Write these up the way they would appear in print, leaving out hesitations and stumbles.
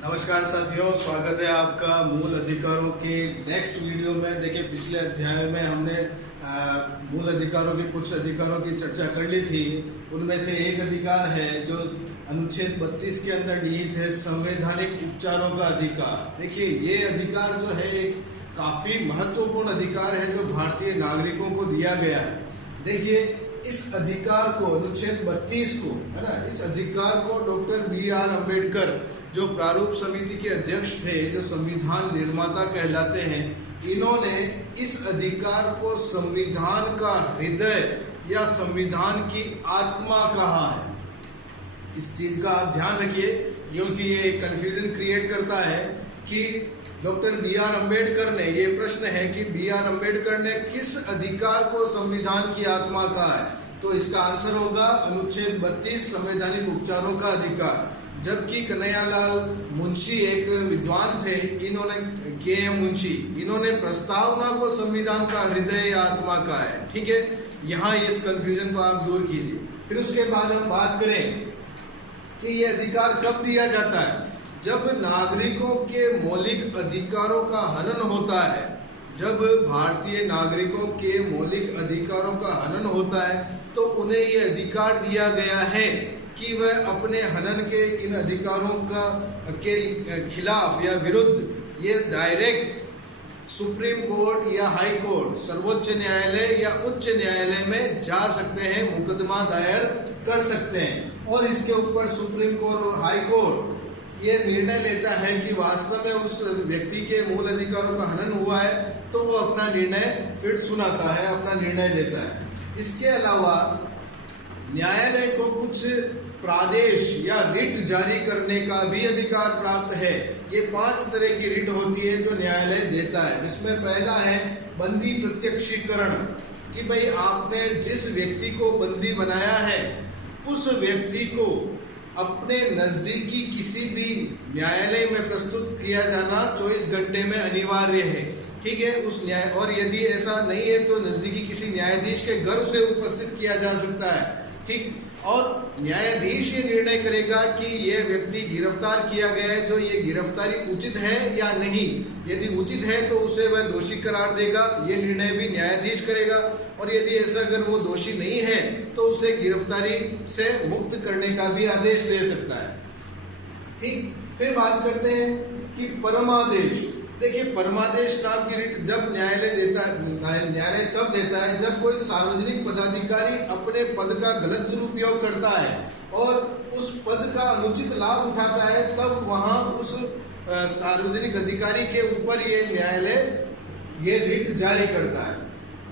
नमस्कार साथियों, स्वागत है आपका मूल अधिकारों के नेक्स्ट वीडियो में। देखिए, पिछले अध्याय में हमने मूल अधिकारों के कुछ अधिकारों की चर्चा कर ली थी। उनमें से एक अधिकार है जो अनुच्छेद 32 के अंदर निहित है, संवैधानिक उपचारों का अधिकार। देखिए, ये अधिकार जो है एक काफी महत्वपूर्ण अधिकार है जो भारतीय नागरिकों को दिया गया है। देखिए, इस अधिकार को, अनुच्छेद 32 को, है ना, इस अधिकार को डॉक्टर BR अम्बेडकर जो प्रारूप समिति के अध्यक्ष थे, जो संविधान निर्माता कहलाते हैं, इन्होंने इस अधिकार को संविधान का हृदय या संविधान की आत्मा कहा है। इस चीज का आप ध्यान रखिए, क्योंकि ये कंफ्यूजन क्रिएट करता है कि डॉक्टर BR अम्बेडकर ने, ये प्रश्न है कि BR अम्बेडकर ने किस अधिकार को संविधान की आत्मा कहा है। तो इसका आंसर होगा अनुच्छेद 32, संवैधानिक उपचारों का अधिकार। जबकि कन्हैयालाल मुंशी एक विद्वान थे, इन्होंने KM मुंशी, इन्होंने प्रस्तावना को संविधान का हृदय या आत्मा कहा है। ठीक है, यहाँ इस कंफ्यूजन को आप दूर कीजिए। फिर उसके बाद हम बात करें कि ये अधिकार कब दिया जाता है। जब नागरिकों के मौलिक अधिकारों का हनन होता है, जब भारतीय नागरिकों के मौलिक अधिकारों का हनन होता है, तो उन्हें ये अधिकार दिया गया है कि वह अपने हनन के इन अधिकारों के खिलाफ या विरुद्ध ये डायरेक्ट सुप्रीम कोर्ट या हाई कोर्ट, सर्वोच्च न्यायालय या उच्च न्यायालय में जा सकते हैं, मुकदमा दायर कर सकते हैं। और इसके ऊपर सुप्रीम कोर्ट और हाई कोर्ट ये निर्णय लेता है कि वास्तव में उस व्यक्ति के मूल अधिकारों का हनन हुआ है, तो वो अपना निर्णय फिर सुनाता है, अपना निर्णय देता है। इसके अलावा न्यायालय को कुछ प्रादेश या रिट जारी करने का भी अधिकार प्राप्त है। ये 5 तरह की रिट होती है जो न्यायालय देता है, जिसमें पहला है बंदी प्रत्यक्षीकरण, कि भाई आपने जिस व्यक्ति को बंदी बनाया है, उस व्यक्ति को अपने नजदीकी किसी भी न्यायालय में प्रस्तुत किया जाना 24 घंटे में अनिवार्य है। ठीक है, उस न्याय, और यदि ऐसा नहीं है तो नजदीकी किसी न्यायाधीश के घर उसे उपस्थित किया जा सकता है। ठीक, और न्यायाधीश ये निर्णय करेगा कि यह व्यक्ति गिरफ्तार किया गया है, जो ये गिरफ्तारी उचित है या नहीं। यदि उचित है तो उसे वह दोषी करार देगा, ये निर्णय भी न्यायाधीश करेगा। और यदि ऐसा अगर वो दोषी नहीं है तो उसे गिरफ्तारी से मुक्त करने का भी आदेश दे सकता है। ठीक, फिर बात करते हैं कि परमादेश। देखिए, परमादेश नाम की रिट जब न्यायालय देता है, न्यायालय तब देता है जब कोई सार्वजनिक पदाधिकारी अपने पद का गलत दुरुपयोग करता है और उस पद का अनुचित लाभ उठाता है, तब वहां उस सार्वजनिक अधिकारी के ऊपर ये न्यायालय ये रिट जारी करता है।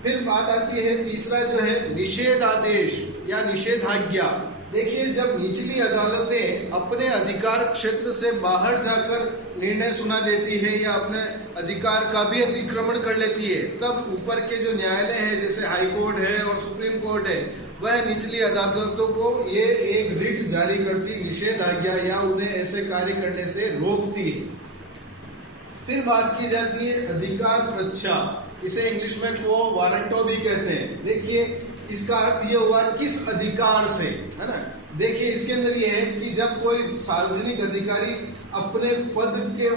फिर बात आती है तीसरा जो है निषेधादेश या निषेधाज्ञा। देखिए, जब निचली अदालतें अपने अधिकार क्षेत्र से बाहर जाकर निर्णय सुना देती है या अपने अधिकार का भी अतिक्रमण कर लेती है, तब ऊपर के जो न्यायालय है, जैसे हाई कोर्ट है और सुप्रीम कोर्ट है, वह निचली अदालतों को ये एक रिट जारी करती, निषेधाज्ञा, या उन्हें ऐसे कार्य करने से रोकती है। फिर बात की जाती है अधिकार प्रच्छा, इसे इंग्लिश में को वारंटो भी कहते हैं। देखिए, इसका अर्थ ये हुआ किस अधिकार से, है ना। देखिए, इसके अंदर ये है कि जब कोई सार्वजनिक अधिकारी अपने पद के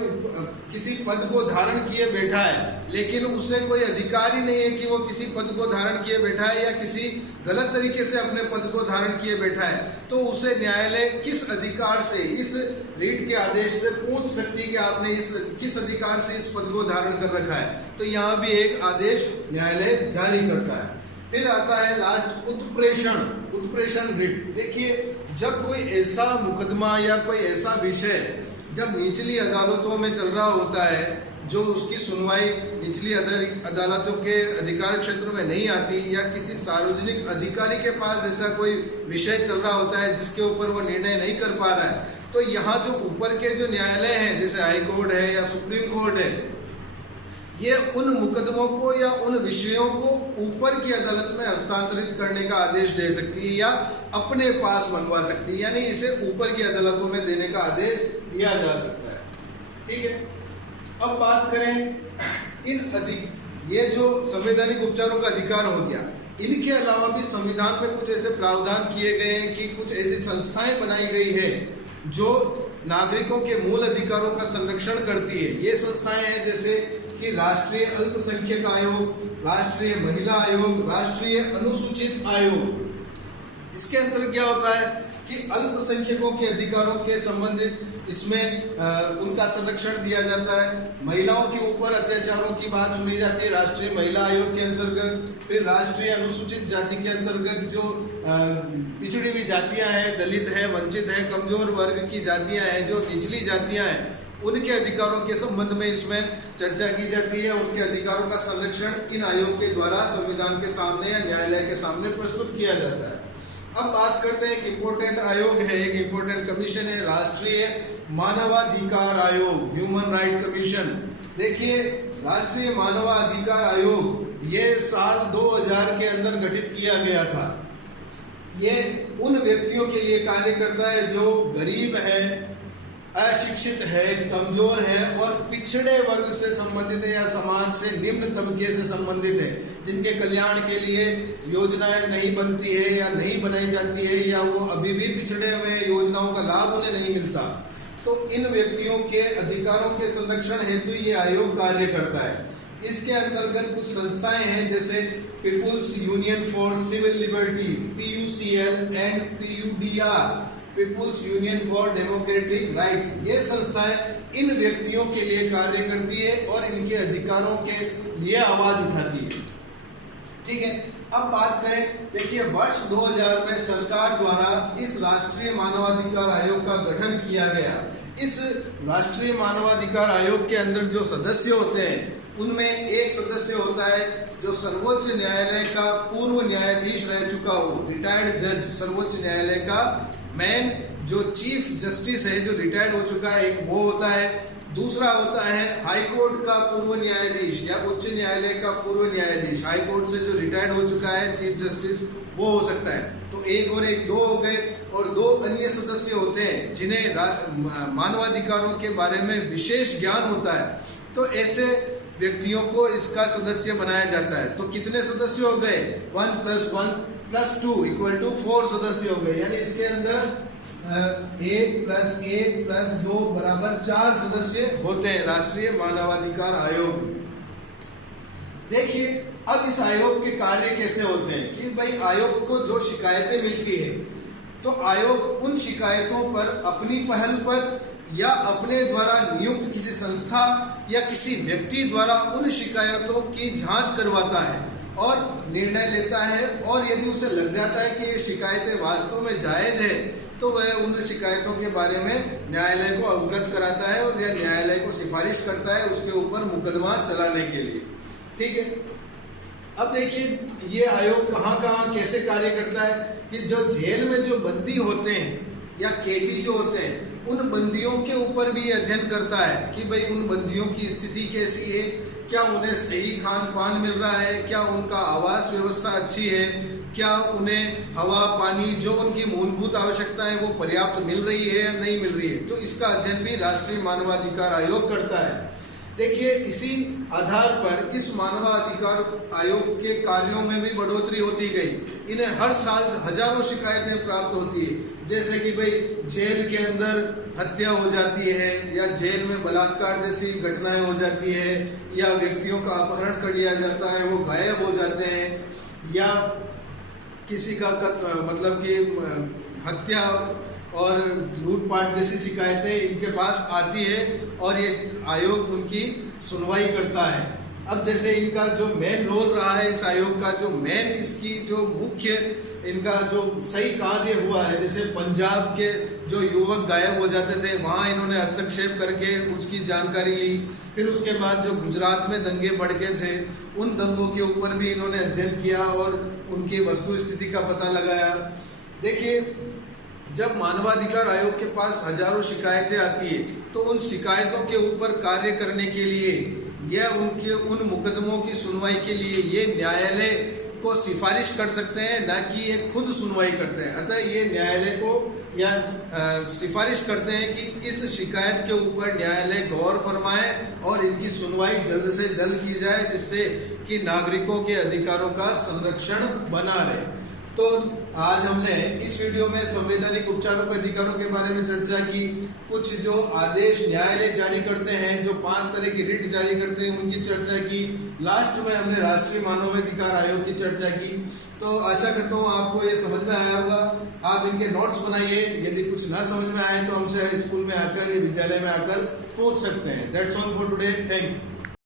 किसी पद को धारण किए बैठा है, लेकिन उसे कोई अधिकार ही नहीं है कि वो किसी पद को धारण किए बैठा है या किसी गलत तरीके से अपने पद को धारण किए बैठा है, तो उसे न्यायालय किस अधिकार से, इस रीट के आदेश से पूछ सकती है कि आपने किस अधिकार से इस पद को धारण कर रखा है। तो यहाँ भी एक आदेश न्यायालय जारी करता है। फिर आता है लास्ट उत्प्रेषण रिट। देखिए, जब कोई ऐसा मुकदमा या कोई ऐसा विषय जब निचली अदालतों में चल रहा होता है, जो उसकी सुनवाई निचली अदालतों के अधिकार क्षेत्र में नहीं आती, या किसी सार्वजनिक अधिकारी के पास ऐसा कोई विषय चल रहा होता है जिसके ऊपर वो निर्णय नहीं कर पा रहा है, तो यहाँ जो ऊपर के जो न्यायालय हैं, जैसे हाई कोर्ट है या सुप्रीम कोर्ट है, ये उन मुकदमों को या उन विषयों को ऊपर की अदालत में हस्तांतरित करने का आदेश दे सकती है या अपने पास मंगवा सकती है, यानी इसे ऊपर की अदालतों में देने का आदेश दिया जा सकता है। ठीक है, अब बात करें ये जो संवैधानिक उपचारों का अधिकार हो गया, इनके अलावा भी संविधान में कुछ ऐसे प्रावधान किए गए हैं कि कुछ ऐसी संस्थाएं बनाई गई है जो नागरिकों के मूल अधिकारों का संरक्षण करती है। ये संस्थाएं हैं जैसे कि राष्ट्रीय अल्पसंख्यक आयोग, राष्ट्रीय महिला आयोग, राष्ट्रीय अनुसूचित आयोग। इसके अंतर्गत क्या होता है कि अल्पसंख्यकों के अधिकारों के संबंधित इसमें उनका संरक्षण दिया जाता है। महिलाओं के ऊपर अत्याचारों की बात सुनी जाती है राष्ट्रीय महिला आयोग के अंतर्गत। फिर राष्ट्रीय अनुसूचित जाति के अंतर्गत जो पिछड़ी हुई जातियां हैं, दलित है, वंचित है, कमजोर वर्ग की जातियां हैं, जो निचली जातियां हैं, उनके अधिकारों के संबंध में इसमें चर्चा की जाती है। उनके अधिकारों का संरक्षण इन आयोग के द्वारा संविधान के सामने या न्यायालय के सामने प्रस्तुत किया जाता है। अब बात करते हैं एक इम्पोर्टेंट आयोग है, एक इम्पोर्टेंट कमीशन है, राष्ट्रीय मानवाधिकार आयोग, ह्यूमन राइट कमीशन। देखिए, राष्ट्रीय मानवाधिकार आयोग ये साल 2000 के अंदर गठित किया गया था। ये उन व्यक्तियों के लिए कार्य करता है जो गरीब है, अशिक्षित है, कमजोर है और पिछड़े वर्ग से संबंधित है या समाज से निम्न तबके से संबंधित है, जिनके कल्याण के लिए योजनाएं नहीं बनती है या नहीं बनाई जाती है, या वो अभी भी पिछड़े हुए योजनाओं का लाभ उन्हें नहीं मिलता। तो इन व्यक्तियों के अधिकारों के संरक्षण हेतु ये आयोग कार्य करता है। इसके अंतर्गत कुछ संस्थाएं हैं जैसे People's Union for Civil Liberties, PUCL and PUDR, People's Union for Democratic Rights. ये संस्थाएं इन व्यक्तियों के लिए कार्य करती है और इनके अधिकारों के लिए आवाज उठाती है। ठीक है, अब बात करें, देखिए वर्ष 2000 में सरकार द्वारा इस राष्ट्रीय मानवाधिकार आयोग का गठन किया गया। इस राष्ट्रीय मानवाधिकार आयोग के अंदर जो सदस्य होते हैं उनमें एक सदस्य होता है जो सर्वोच्च न्यायालय का पूर्व न्यायाधीश रह चुका हो, रिटायर्ड जज, सर्वोच्च न्यायालय का मेन जो चीफ जस्टिस है जो रिटायर्ड हो चुका है, एक वो होता है। दूसरा होता है हाई कोर्ट का पूर्व न्यायाधीश या उच्च न्यायालय का पूर्व न्यायाधीश, हाई कोर्ट से जो रिटायर्ड हो चुका है चीफ जस्टिस, वो हो सकता है। तो एक और एक, दो हो गए, और दो अन्य सदस्य होते हैं जिन्हें मानवाधिकारों के बारे में विशेष ज्ञान होता है। तो ऐसे व्यक्तियों को इसका सदस्य बनाया जाता है। तो कितने सदस्य हो गए? 1 + 1 + 2 = 4 सदस्य हो गए। यानी इसके अंदर 1 + 1 + 2 = 4 सदस्य होते हैं राष्ट्रीय मानवाधिकार आयोग। देखिए, अब इस आयोग के कार्य कैसे होते हैं कि भाई आयोग को जो शिकायतें मिलती है तो आयोग उन शिकायतों पर अपनी पहल पर या अपने द्वारा नियुक्त किसी संस्था या किसी व्यक्ति द्वारा उन शिकायतों की जांच करवाता है और निर्णय लेता है। और यदि उसे लग जाता है कि ये शिकायतें वास्तव में जायज है तो वह उन शिकायतों के बारे में न्यायालय को अवगत कराता है और यह न्यायालय को सिफारिश करता है उसके ऊपर मुकदमा चलाने के लिए। ठीक है, अब देखिए ये आयोग कहाँ कहाँ कैसे कार्य करता है कि जो जेल में जो बंदी होते हैं या कैदी जो होते हैं उन बंदियों के ऊपर भी अध्ययन करता है कि भाई उन बंदियों की स्थिति कैसी है, क्या उन्हें सही खान पान मिल रहा है, क्या उनका आवास व्यवस्था अच्छी है, क्या उन्हें हवा पानी जो उनकी मूलभूत आवश्यकता है वो पर्याप्त मिल रही है या नहीं मिल रही है। तो इसका अध्ययन भी राष्ट्रीय मानवाधिकार आयोग करता है। देखिए, इसी आधार पर इस मानवाधिकार आयोग के कार्यों में भी बढ़ोतरी होती गई। इन्हें हर साल हजारों शिकायतें प्राप्त होती है, जैसे कि भाई जेल के अंदर हत्या हो जाती है या जेल में बलात्कार जैसी घटनाएं हो जाती है या व्यक्तियों का अपहरण कर लिया जाता है, वो गायब हो जाते हैं, या किसी का मतलब कि हत्या और लूटपाट जैसी शिकायतें इनके पास आती है और ये आयोग उनकी सुनवाई करता है। अब जैसे इनका जो मेन रोल रहा है इस आयोग का, जो मेन इसकी जो मुख्य इनका जो सही कार्य हुआ है, जैसे पंजाब के जो युवक गायब हो जाते थे वहाँ इन्होंने हस्तक्षेप करके उसकी जानकारी ली। फिर उसके बाद जो गुजरात में दंगे भड़के थे उन दंगों के ऊपर भी इन्होंने अध्ययन किया और उनकी वस्तु स्थिति का पता लगाया। देखिए, जब मानवाधिकार आयोग के पास हजारों शिकायतें आती है तो उन शिकायतों के ऊपर कार्य करने के लिए या उनके उन मुकदमों की सुनवाई के लिए ये न्यायालय को सिफारिश कर सकते हैं, ना कि ये खुद सुनवाई करते हैं। अतः ये न्यायालय को या सिफारिश करते हैं कि इस शिकायत के ऊपर न्यायालय गौर फरमाए और इनकी सुनवाई जल्द से जल्द की जाए, जिससे कि नागरिकों के अधिकारों का संरक्षण बना रहे। तो आज हमने इस वीडियो में संवैधानिक उपचारों के अधिकारों के बारे में चर्चा की। कुछ जो आदेश न्यायालय जारी करते हैं, जो 5 तरह की रिट जारी करते हैं, उनकी चर्चा की। लास्ट में हमने राष्ट्रीय मानवाधिकार आयोग की चर्चा की। तो आशा करता हूँ आपको ये समझ में आया होगा। आप इनके नोट्स बनाइए। यदि कुछ ना समझ में आए तो हमसे स्कूल में आकर या विद्यालय में आकर पूछ सकते हैं। That's all for today. Thank you.